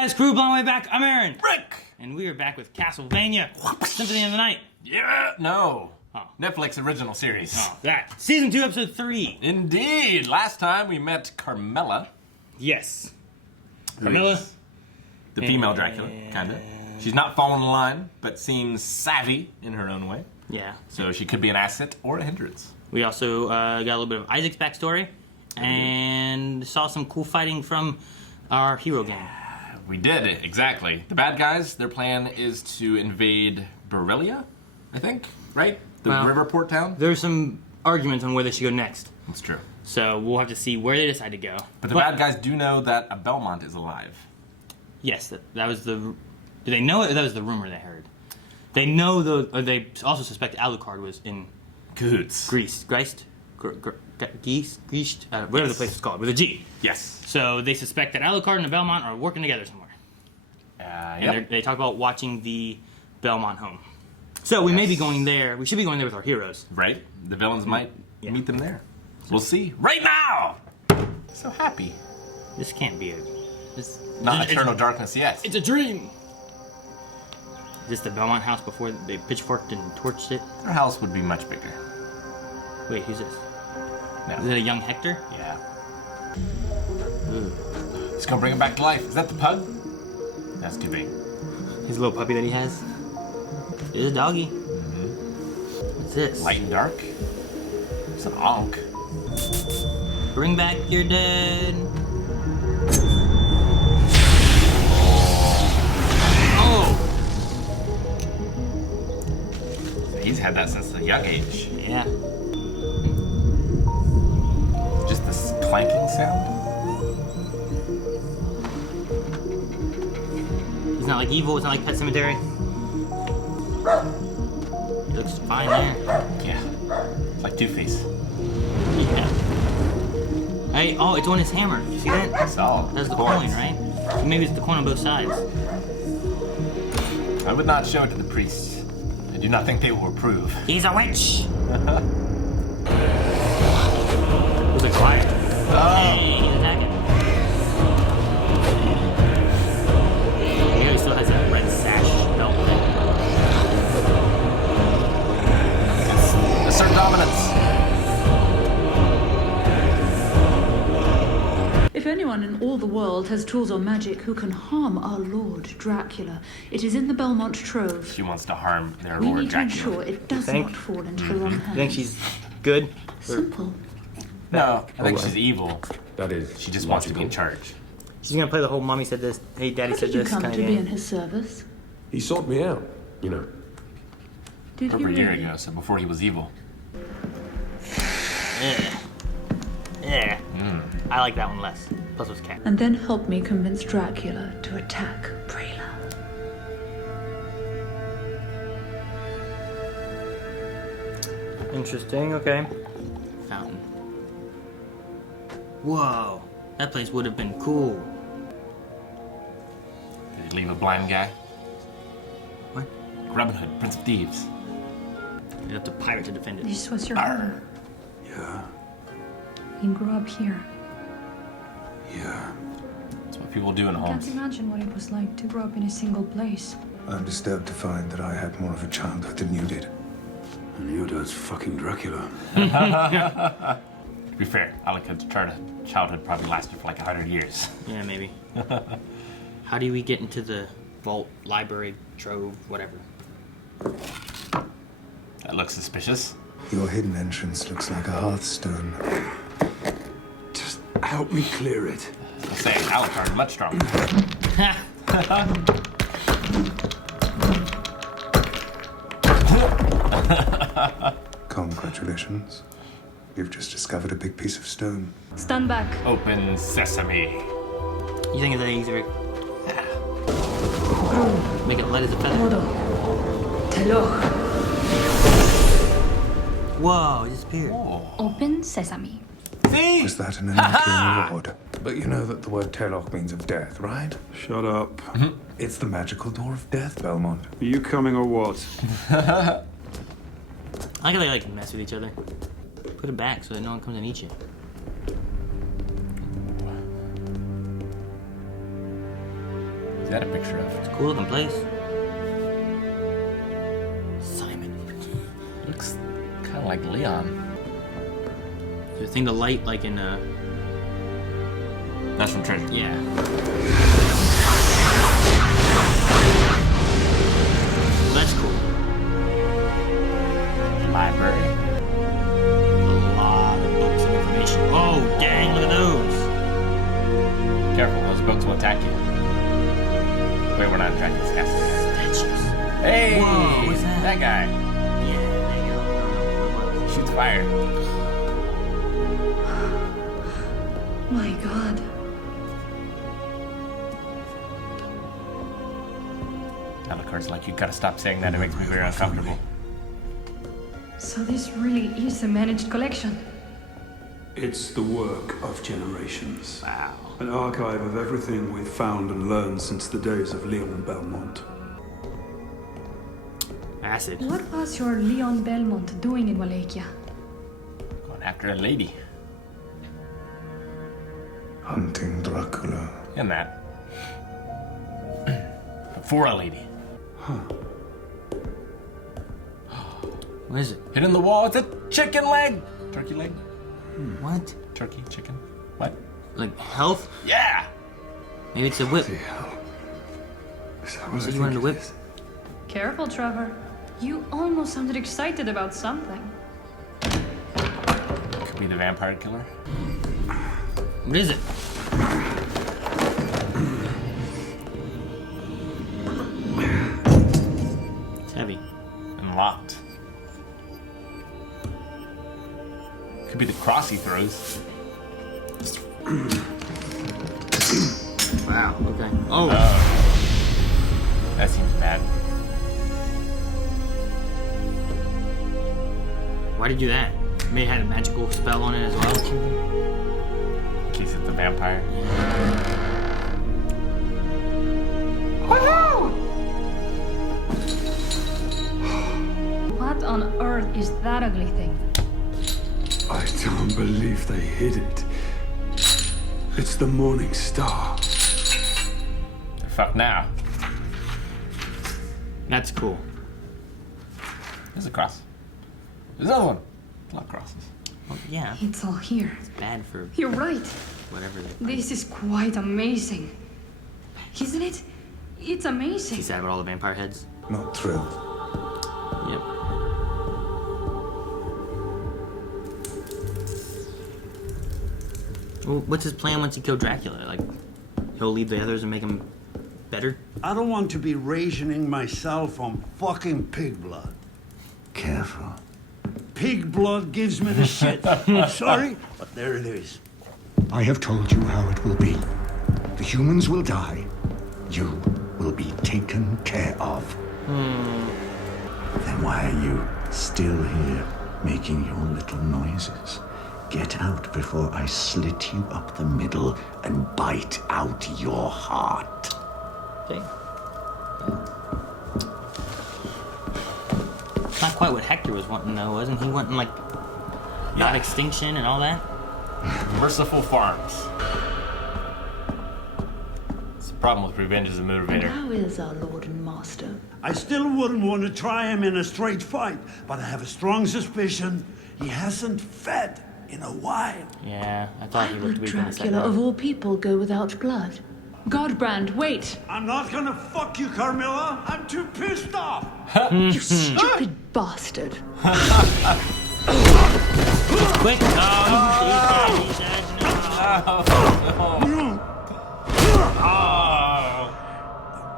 guys, crew, blown way back. I'm Aaron. Rick! And we are back with Castlevania Symphony of the Night. Yeah, no. Oh. Netflix original series. Oh, that. Season 2, episode 3. Indeed. Last time we met Carmela. Yes. Carmela. The female Dracula, kind of. She's not falling in line, but seems savvy in her own way. Yeah. So she could be an asset or a hindrance. We also got a little bit of Isaac's backstory. And saw some cool fighting from our hero gang. We did, exactly. The bad guys, their plan is to invade Borrelia, I think, right? The river port town? There's some arguments on where they should go next. That's true. So we'll have to see where they decide to go. But the bad guys do know that a Belmont is alive. Yes, that was the... Do they know it? That was the rumor they heard. They know they also suspect Alucard was in... Cahoots. Greece. Whatever the place is called, with a G. Yes. So they suspect that Alucard and the Belmont are working together somewhere. And they talk about watching the Belmont home. So we may be going there. We should be going there with our heroes. Right? The villains might meet them there. We'll see. Right now! So happy. This can't be Not eternal darkness yet. It's a dream! Is this the Belmont house before they pitchforked and torched it? Their house would be much bigger. Wait, who's this? No. Is it a young Hector? Yeah. Ooh. It's gonna bring him back to life. Is that the pug? That's too big. His little puppy that he has? It is a doggy. What's this? Light and dark. It's an ankh. Bring back your dead. Oh! He's had that since a young age. Yeah. Just this clanking sound? He's not like evil, it's not like Pet Cemetery. He looks fine there. Yeah. It's like Two-Face. Yeah. Hey, oh, it's on his hammer. You see that? So, That's the coin, right? So maybe it's the coin on both sides. I would not show it to the priests. I do not think they will approve. He's a witch! Looks like fire. Hey, he's attacking. He still has that red sash belt thing. Assert dominance. If anyone in all the world has tools or magic who can harm our Lord Dracula, it is in the Belmont Trove. She wants to harm their We Lord need to Dracula. ensure it does not fall into the wrong You hands. think she's good? Simple. No, I think she's evil. That is. She just wants to be in charge. She's gonna play the whole mommy said this, hey daddy How said did you this come kind to of be in game. his service? He sought me out, you know. Did Over he a year really? ago, so before he was evil. Yeah. I like that one less. Plus it was cat. And then help me convince Dracula to attack Prela. Interesting, okay. Fountain. Whoa. That place would have been cool. Did he leave a blind guy? What? Robin Hood, Prince of Thieves. You have to pirate to defend it. This was your home. Yeah. You grew up here. Yeah. That's what people do in I can't homes. imagine what it was like to grow up in a single place. I'm disturbed to find that I had more of a childhood than you did. And your dad's fucking Dracula. To be fair, Alucard's childhood probably lasted for like 100 years. Yeah, maybe. How do we get into the vault, library, trove, whatever? That looks suspicious. Your hidden entrance looks like a hearthstone. Just help me clear it. I'll say Alucard, much stronger. Congratulations. You've just discovered a big piece of stone. Stand back. Open sesame. You think it's that easy, Rick? Make it light as a feather. Odo. Teloch. Whoa, it disappeared. Open sesame. See? Was that an unclear word? But you know that the word Teloch means of death, right? Shut up. It's the magical door of death, Belmont. Are you coming or what? I like how they like mess with each other. Put it back so that no one comes and eats you. Is that a picture of? It's a cool looking place. Simon. Looks kind of like Leon. The thing to light, like in That's from Treasure. yeah. That's cool. Library. A lot of books and information. Oh, dang, look at those. Careful, those books will attack you. Wait, we're not attacking this castle. Statues. Hey! Whoa, what's that? That guy. Yeah, there you go. Shoots fire. My God. Alucard's like, you gotta stop saying that, it makes me very uncomfortable. So this really is a managed collection. It's the work of generations. Wow. An archive of everything we've found and learned since the days of Leon Belmont. Acid. What was your Leon Belmont doing in Wallachia? Going after a lady. Hunting Dracula. And that. For a lady. What is it? Hit in the wall, it's a chicken leg! Turkey leg? What? Turkey, chicken. What? Like health? Yeah! Maybe it's a whip. Bloody hell. Is that You what said I you wanted think a it whip? is? Careful, Trevor. You almost sounded excited about something. Could be the vampire killer. What is it? It's heavy. And locked. Could be the cross he throws. Wow, okay. Oh, That seems bad. why'd he do that? May have had a magical spell on it as well. In case it's a vampire. What on earth is that ugly thing? I don't believe they hid it. It's the Morning Star. The fuck now? That's cool. There's a cross. There's another one. A lot of crosses. Well, yeah, It's all here. bad for You're right. whatever they find. This is quite amazing. Isn't it? It's amazing. He's sad about all the vampire heads. Not thrilled. Yep. Well, what's his plan once he killed Dracula? Like, he'll leave the others and make him better? I don't want to be rationing myself on fucking pig blood. Careful. Pig blood gives me the shit. Sorry, but there it is. I have told you how it will be. The humans will die. You will be taken care of. Then why are you still here, making your little noises? Get out before I slit you up the middle and bite out your heart. Okay. Not quite what Hector was wanting, though, wasn't he? Wanting, like, not extinction and all that? Merciful Farms. It's the problem with revenge as a motivator. How is our Lord and Master? I still wouldn't want to try him in a straight fight, but I have a strong suspicion he hasn't fed in a while. Yeah, I thought Why he looked would weak in the second Dracula, of one. all people, go without blood? Godbrand, wait! I'm not gonna fuck you, Carmilla. I'm too pissed off. You stupid bastard! Quick! Oh, he's dead, no. Oh!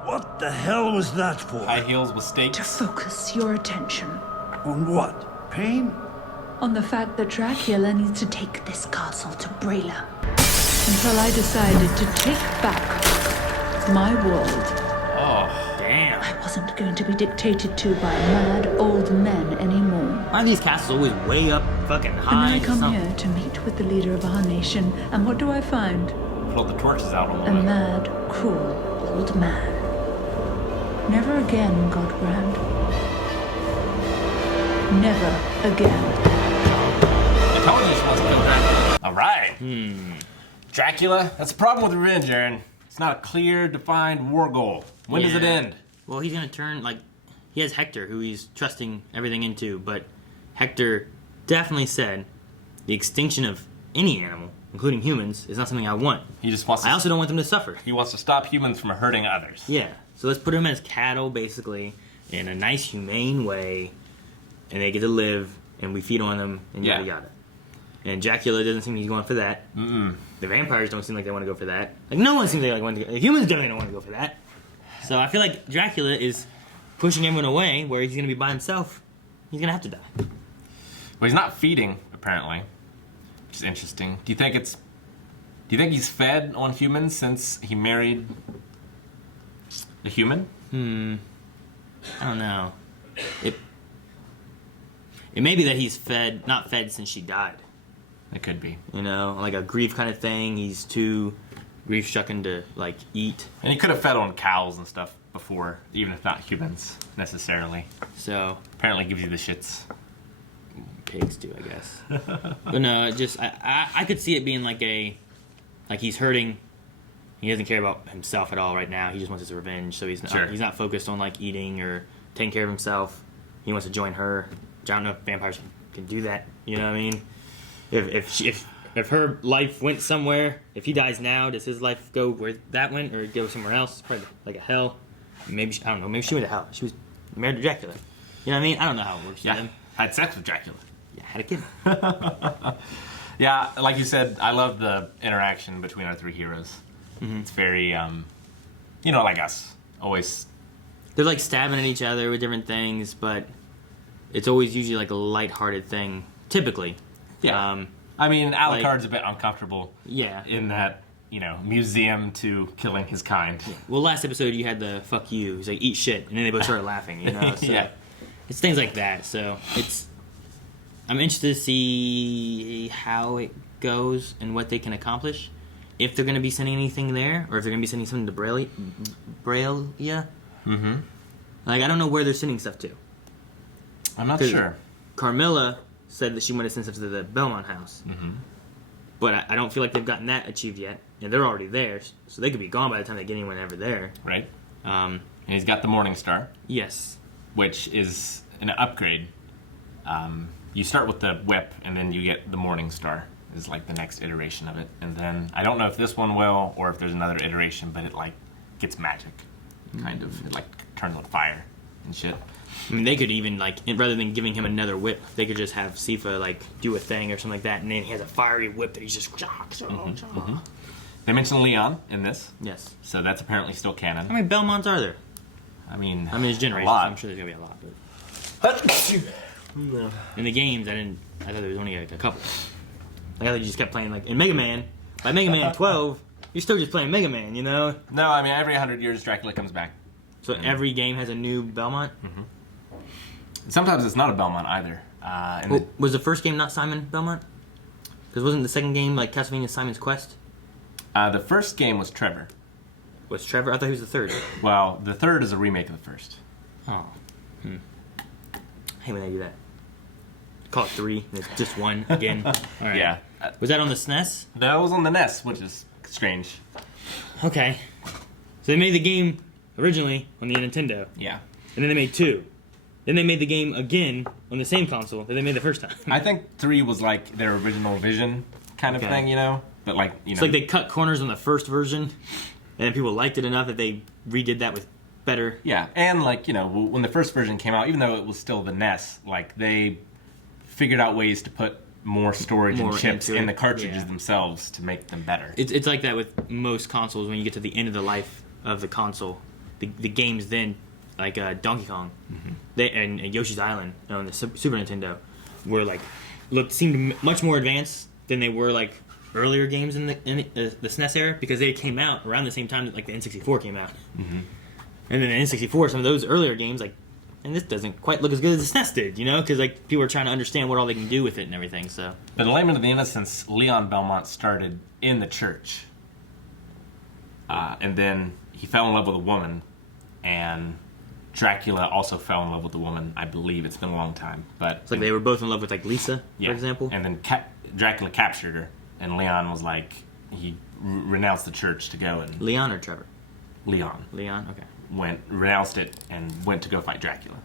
What the hell was that for? High heels with To stakes. focus your attention On what? Pain? on the fact that Dracula needs to take this castle to Brela until I decided to take back my world. Oh. Damn. I wasn't going to be dictated to by mad old men anymore. Why are these castles always way up fucking And high? I and come stuff? here to meet with the leader of our nation, and what do I find? Put all the torches out on the A way. mad, cruel old man. Never again, Godbrand. Never again. I told you she wants to kill Dracula. Alright. Dracula? That's the problem with revenge, Aaron. It's not a clear, defined war goal. When does it end? Well, he's gonna turn he has Hector, who he's trusting everything into, but Hector definitely said the extinction of any animal, including humans, is not something I want. He just wants. I also don't want them to suffer. He wants to stop humans from hurting others. Yeah. So let's put them as cattle, basically, in a nice, humane way, and they get to live, and we feed on them, and yada yada. And Dracula doesn't seem he's going for that. Mm-mm. The vampires don't seem like they want to go for that. Like, no one seems like want to go. Humans definitely don't want to go for that. So I feel like Dracula is pushing everyone away, where he's going to be by himself. He's going to have to die. Well, he's not feeding, apparently, which is interesting. Do you think he's fed on humans since he married a human? I don't know. It may be that he's not fed since she died. It could be. You know, like a grief kind of thing. He's too grief-stricken to, eat. And he could have fed on cows and stuff before, even if not humans, necessarily. So... Apparently gives you the shits. Pigs do, I guess. But no, I could see it being like he's hurting. He doesn't care about himself at all right now. He just wants his revenge. So he's not focused on eating or taking care of himself. He wants to join her. I don't know if vampires can do that. You know what I mean? If her life went somewhere, if he dies now, does his life go where that went or go somewhere else? Probably like a hell. Maybe I don't know. Maybe she went to hell. She was married to Dracula. You know what I mean? I don't know how it works. Yeah, had sex with Dracula. Yeah, had a kid. Yeah, like you said, I love the interaction between our three heroes. Mm-hmm. It's very, like us. Always. They're stabbing at each other with different things, but it's always usually a lighthearted thing, typically. Yeah. Alucard's a bit uncomfortable. Yeah. In that, museum to killing his kind. Yeah. Well, last episode you had the fuck you. He's like, eat shit. And then they both started laughing, So yeah. It's things like that. So I'm interested to see how it goes and what they can accomplish. If they're going to be sending anything there, or if they're going to be sending something to Braille. Mm-hmm. I don't know where they're sending stuff to. I'm not sure. Carmilla said that she wanted to send stuff to the Belmont house. Mm-hmm. But I don't feel like they've gotten that achieved yet. And they're already there, so they could be gone by the time they get anyone ever there. Right. And he's got the Morning Star. Yes. Which is an upgrade. You start with the whip, and then you get the Morning Star. Is the next iteration of it. And then, I don't know if this one will, or if there's another iteration, but it, gets magic. Kind of. It, turns on fire and shit. I mean, they could even, rather than giving him another whip, they could just have Sifa, do a thing or something like that, and then he has a fiery whip that he's just... Mm-hmm. They mentioned Leon in this. Yes. So that's apparently still canon. How many Belmonts are there? There's generations. a lot. I'm sure there's going to be a lot, but... No. In the games, I thought there was only a couple. I thought you just kept playing, in Mega Man. By Mega Man 12, you're still just playing Mega Man, No, every 100 years Dracula comes back. So every game has a new Belmont? Mm-hmm. Sometimes it's not a Belmont either. Was the first game not Simon Belmont? Because wasn't the second game Castlevania Simon's Quest? The first game was Trevor. Was Trevor? I thought he was the third. Well, the third is a remake of the first. Oh. I hate when they do that. Call it 3, and it's just 1 again. All right. Yeah. Was that on the SNES? That was on the NES, which is strange. Okay. So they made the game originally on the Nintendo. Yeah. And then they made 2. Then they made the game again on the same console that they made the first time. I think 3 was their original vision kind of thing, But It's they cut corners on the first version, and then people liked it enough that they redid that with better. Yeah, and when the first version came out, even though it was still the NES, they figured out ways to put more storage and chips in the cartridges themselves to make them better. It's like that with most consoles. When you get to the end of the life of the console, the games then, Donkey Kong, and Yoshi's Island on the Super Nintendo, were seemed much more advanced than they were earlier games in the SNES era, because they came out around the same time that the N64 came out. Mm-hmm. And then the N64, some of those earlier games, and this doesn't quite look as good as the SNES did, because people are trying to understand what all they can do with it and everything. So, but in Lament of the Innocents, Leon Belmont started in the church, and then he fell in love with a woman, and Dracula also fell in love with a woman. I believe it's been a long time, but it's they were both in love with Lisa, for example. And then Dracula captured her, and Leon was he renounced the church to go and... Leon or Trevor? Leon. Leon, okay. Renounced it and went to go fight Dracula.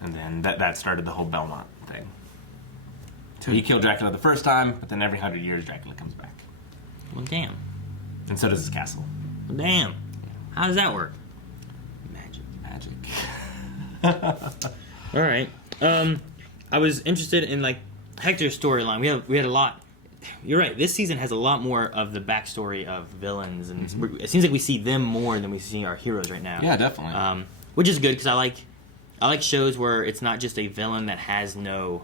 And then that started the whole Belmont thing. So he killed Dracula the first time, but then every 100 years Dracula comes back. Well, damn. And so does his castle. Well, damn. How does that work? Magic. All right. I was interested in like Hector's storyline. We had a lot. You're right. This season has a lot more of the backstory of villains, and it seems like we see them more than we see our heroes right now. Yeah, definitely. Which is good because I like shows where it's not just a villain that has no,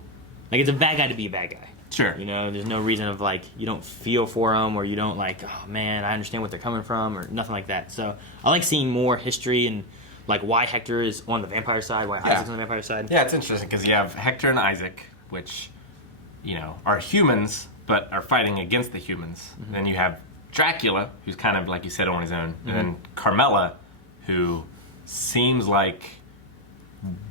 like it's a bad guy to be a bad guy. Sure. You know, there's no reason of like you don't feel for them or you don't like, oh man, I understand what they're coming from or nothing like that. So I like seeing more history and like why Hector is on the vampire side, why Isaac's on the vampire side. Yeah, it's interesting because you have Hector and Isaac, which, you know, are humans but are fighting against the humans. Mm-hmm. Then you have Dracula, who's kind of like you said on his own, and then Carmela, who seems like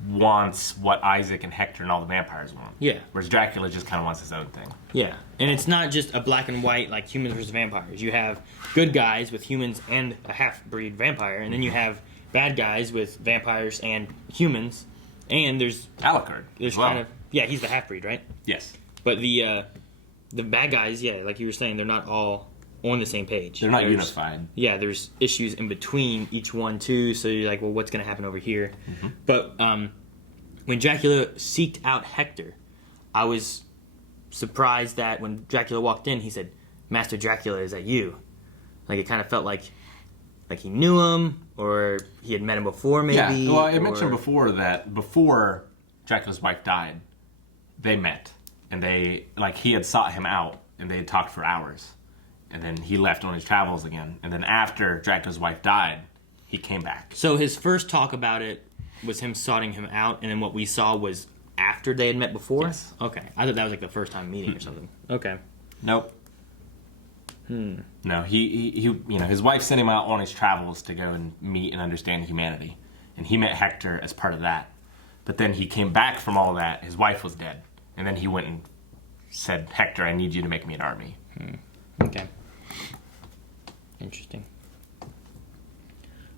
wants what Isaac and Hector and all the vampires want. Yeah. Whereas Dracula just kind of wants his own thing. Yeah. And it's not just a black and white like humans versus vampires. You have good guys with humans and a half-breed vampire, and then you have bad guys with vampires and humans, and there's Alucard. There's kind of he's the half-breed, right? Yes. But the bad guys, like you were saying, they're not all on the same page. They're not unified. Yeah, there's issues in between each one too. So you're like, well, what's going to happen over here? Mm-hmm. But when Dracula seeked out Hector, I was surprised that when Dracula walked in, he said, "Master Dracula, is that you?" Like it kind of felt like he knew him, or he had met him before, maybe. Yeah. Well, I mentioned before that before Dracula's wife died, they met, and he had sought him out, and they had talked for hours. And then he left on his travels again. And then after Dracula's wife died, he came back. So his first talk about it was him sorting him out, and then what we saw was after they had met before? Yes. Okay. I thought that was like the first time meeting or something. Okay. Nope. No, he you know, his wife sent him out on his travels to go and meet and understand humanity. And he met Hector as part of that. But then he came back from all that, his wife was dead. And then he went and said, "Hector, I need you to make me an army." Okay. Interesting.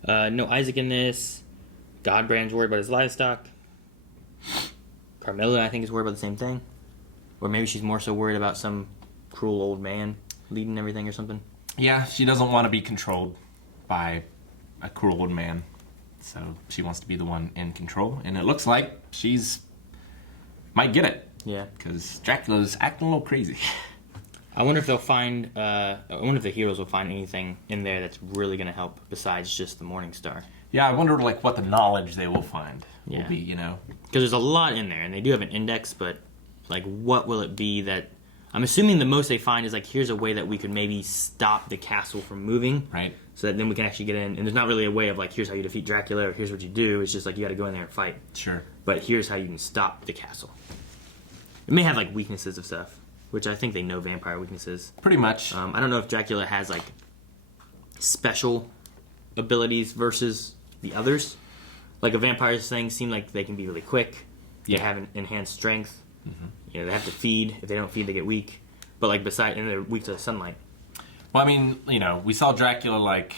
No Isaac in this. Godbrand's worried about his livestock. Carmilla, I think, is worried about the same thing. Or maybe she's more so worried about some cruel old man leading everything or something. Yeah, she doesn't want to be controlled by a cruel old man. So she wants to be the one in control. And it looks like she's might get it. Yeah. Because Dracula's acting a little crazy. I wonder if they'll find. I wonder if the heroes will find anything in there that's really going to help besides just the Morning Star. Yeah, I wonder like what the knowledge they will find will be. You know, because there's a lot in there, and they do have an index, but like, what will it be that? I'm assuming the most they find is like, here's a way that we could maybe stop the castle from moving, right? So that then we can actually get in. And there's not really a way of like, here's how you defeat Dracula, or here's what you do. It's just like you got to go in there and fight. Sure. But here's how you can stop the castle. It may have like weaknesses of stuff, which I think they know vampire weaknesses. Pretty much. I don't know if Dracula has like special abilities versus the others. Like a vampire's thing seem like they can be really quick. They have an enhanced strength. Mm-hmm. You know, they have to feed. If they don't feed, they get weak. But like and they're weak to the sunlight. Well, I mean, you know, we saw Dracula like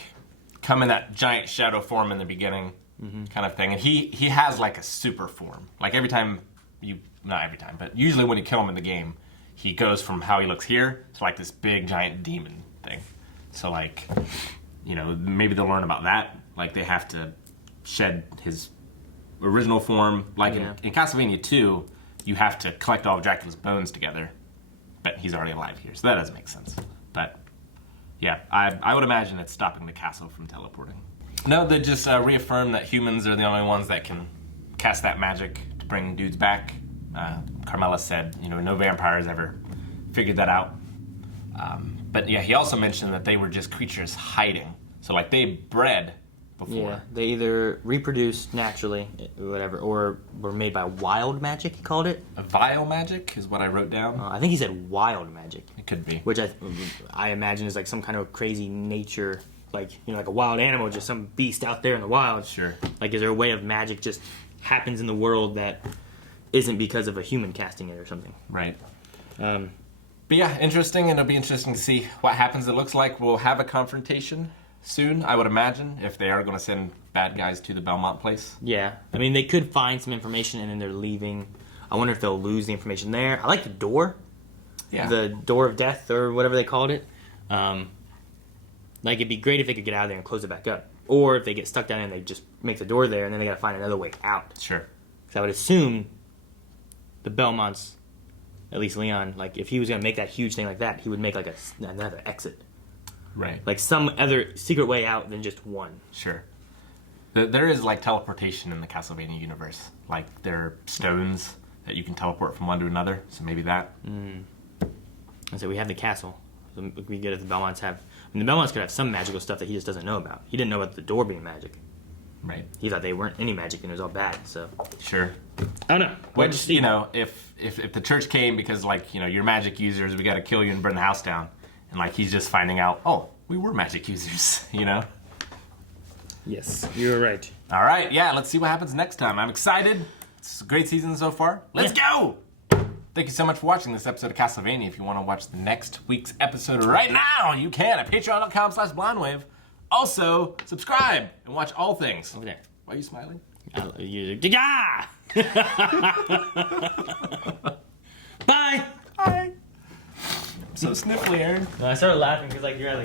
come in that giant shadow form in the beginning, kind of thing, and he has like a super form. Like not every time, but usually when you kill him in the game, he goes from how he looks here to like this big giant demon thing. So like, you know, maybe they'll learn about that. Like they have to shed his original form. Like in Castlevania 2, you have to collect all of Dracula's bones together, but he's already alive here, so that doesn't make sense. But yeah, I would imagine it's stopping the castle from teleporting. No, they just reaffirm that humans are the only ones that can cast that magic to bring dudes back. Carmela said, you know, no vampires ever figured that out. But yeah, he also mentioned that they were just creatures hiding. So like they bred before. Yeah, they either reproduced naturally, whatever, or were made by wild magic, he called it. A vile magic is what I wrote down. I think he said wild magic. It could be. Which I imagine is like some kind of crazy nature, like, you know, like a wild animal, just some beast out there in the wild. Sure. Like, is there a way of magic just happens in the world that isn't because of a human casting it or something? Right. But yeah, interesting, and it'll be interesting to see what happens. It looks like we'll have a confrontation soon, I would imagine, if they are going to send bad guys to the Belmont place. Yeah. I mean, they could find some information and then they're leaving. I wonder if they'll lose the information there. I like the door. Yeah. The door of death or whatever they called it. Like, it'd be great if they could get out of there and close it back up. Or if they get stuck down and they just make the door there and then they got to find another way out. Sure. Because I would assume the Belmonts, at least Leon, like, if he was going to make that huge thing like that, he would make, like, another exit. Right. Like, some other secret way out than just one. Sure. There is, like, teleportation in the Castlevania universe. Like, there are stones that you can teleport from one to another, so maybe that. And so we have the castle. So we get if the Belmonts have... I mean, the Belmonts could have some magical stuff that he just doesn't know about. He didn't know about the door being magic. Right. He thought they weren't any magic and it was all bad, so... Sure. I don't know. Which, you know, if the church came because, like, you know, you're magic users, we got to kill you and burn the house down. And, like, he's just finding out, oh, we were magic users, you know? Yes, you're right. All right, yeah, let's see what happens next time. I'm excited. It's a great season so far. Let's go! Thank you so much for watching this episode of Castlevania. If you want to watch the next week's episode right now, you can at patreon.com/blindwave. Also, subscribe and watch all things. Over there. Why are you smiling? I love you. Bye! Bye! I'm so sniffly, Aaron. No, I started laughing because, like, you're like...